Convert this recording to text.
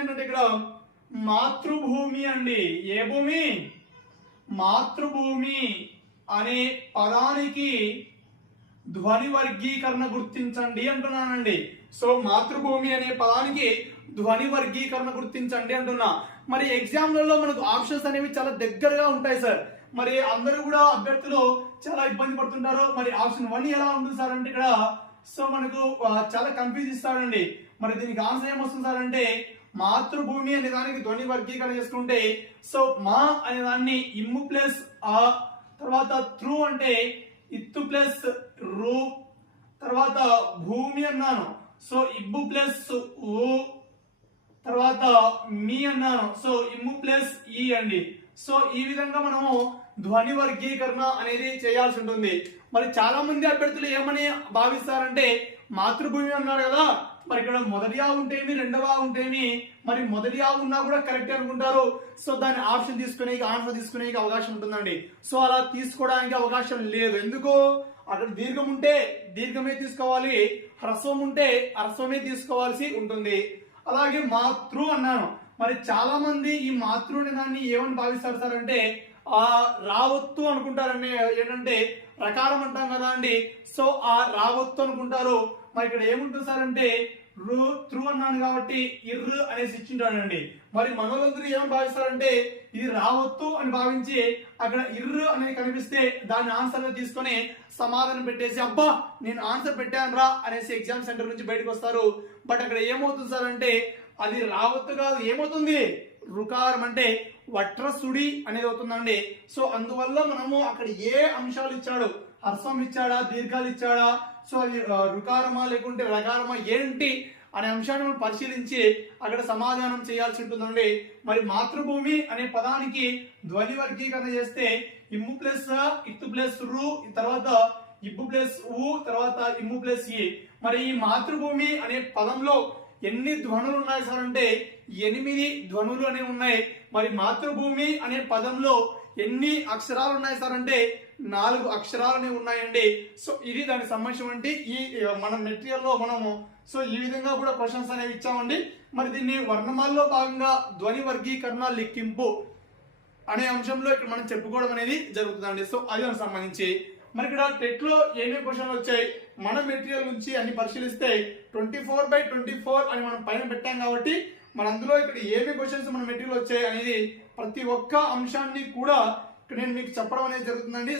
ఏంటంటే ఇక్కడ మాతృభూమి అండి. ఏ భూమి? మాతృభూమి అనే పదానికి ధ్వని వర్గీకరణ గుర్తించండి అంటున్నానండి. సో మాతృభూమి అనే పదానికి ధ్వని వర్గీకరణ గుర్తించండి అంటున్నా. మరి ఎగ్జామ్లలో మనకు ఆప్షన్స్ అనేవి చాలా దగ్గరగా ఉంటాయి సార్. మరి అందరూ కూడా అభ్యర్థులు చాలా ఇబ్బంది పడుతుంటారు. మరి ఆప్షన్ వన్ ఎలా ఉంటుంది సార్ అంటే ఇక్కడ సో మనకు చాలా కన్ఫ్యూజ్ ఇస్తాడండి. మరి దీనికి ఆన్సర్ ఏమొస్తుంది సార్ అంటే మాతృభూమి అనే దానికి ధ్వని వర్గీకరణ చేసుకుంటే సో మా అనే దాన్ని ఇమ్ము ప్లస్ ఆ తర్వాత త్రూ అంటే ఇత్తు ప్లస్ రూ తర్వాత భూమి అన్నాను. సో ఇబ్బు ప్లస్ ఊ తర్వాత మీ అన్నాను. సో ఇమ్ము ప్లస్ ఈ అండి. సో ఈ విధంగా మనము ధ్వని వర్గీకరణ అనేది చేయాల్సి ఉంటుంది. మరి చాలా మంది అభ్యర్థులు ఏమని భావిస్తారంటే మాతృభూమి అన్నారు కదా మరి ఇక్కడ మొదటి ఆ ఉంటేమి రెండవ ఆ ఉంటేమి మరి మొదటి ఆ ఉన్నా కూడా కరెక్ట్ అనుకుంటారు. సో దాని ఆప్షన్ తీసుకునే ఆన్సర్ తీసుకునే అవకాశం ఉంటుందండి. సో అలా తీసుకోవడానికి అవకాశం లేదు. ఎందుకు? అక్కడ దీర్ఘం ఉంటే దీర్ఘమే తీసుకోవాలి హ్రస్వం ఉంటే హ్రస్వమే తీసుకోవాల్సి ఉంటుంది. అలాగే మాతృ అన్నాను. మరి చాలా మంది ఈ మాతృ దాన్ని ఏమని భావిస్తారు సార్ అంటే రావత్తు అనుకుంటారని ఏంటంటే ప్రకారం అంటాం కదా అండి. సో ఆ రావత్తు అనుకుంటారు. మరి ఇక్కడ ఏముంటుంది సార్ అంటే రు త్రు అన్నాను కాబట్టి ఇర్రు అనేసి ఇచ్చింటాడండి. మరి మనోలందరూ ఏమని భావిస్తారంటే ఇది రావత్తు అని భావించి అక్కడ ఇర్రు అనేది కనిపిస్తే దాన్ని ఆన్సర్ తీసుకొని సమాధానం పెట్టేసి అబ్బా నేను ఆన్సర్ పెట్టాను రా అనేసి ఎగ్జామ్ సెంటర్ నుంచి బయటకు వస్తారు. బట్ అక్కడ ఏమవుతుంది సార్ అంటే అది రావత్తు కాదు ఏమవుతుంది? రుకారం అంటే వట్రసుడి అనేది అవుతుందండి. సో అందువల్ల మనము అక్కడ ఏ అంశాలు ఇచ్చాడు? హర్సం ఇచ్చాడా? దీర్ఘాలు ఇచ్చాడా? సో అది రుకారమా లేకుంటే రకారమా ఏంటి అనే అంశాన్ని మనం పరిశీలించి అక్కడ సమాధానం చేయాల్సి ఉంటుందండి. మరి మాతృభూమి అనే పదానికి ధ్వని వర్గీకరణ చేస్తే ఇమ్ము ప్లస్ ఇత్తు ప్లస్ రు తర్వాత ఇబ్బు ప్లస్ ఊ తర్వాత ఇమ్ము ప్లస్ ఈ. మరి ఈ మాతృభూమి అనే పదంలో ఎన్ని ధ్వనులు ఉన్నాయి సార్ అంటే ఎనిమిది ధ్వనులు అనేవి ఉన్నాయి. మరి మాతృభూమి అనే పదంలో ఎన్ని అక్షరాలు ఉన్నాయి సార్ అంటే నాలుగు అక్షరాలు అనేవి ఉన్నాయండి. సో ఇది దానికి సంబంధించినటువంటి ఈ మన మెటీరియల్లో మనము సో ఈ విధంగా కూడా క్వశ్చన్స్ అనేవి ఇచ్చామండి. మరి దీన్ని వర్ణమాల్లో భాగంగా ధ్వని వర్గీకరణ లెక్కింపు అనే అంశంలో ఇక్కడ మనం చెప్పుకోవడం అనేది జరుగుతుందండి. సో అది సంబంధించి మరి ఇక్కడ టెట్లో ఏమేమి క్వశ్చన్లు వచ్చాయి మన మెటీరియల్ నుంచి అన్ని పరిశీలిస్తే twenty four by twenty four అని మనం పైన పెట్టాం కాబట్టి మన అందులో ఇక్కడ ఏమేమి క్వశ్చన్స్ మన మెటీరియల్ వచ్చాయి అనేది ప్రతి ఒక్క అంశాన్ని కూడా ఇక్కడ నేను మీకు చెప్పడం అనేది జరుగుతుందండి.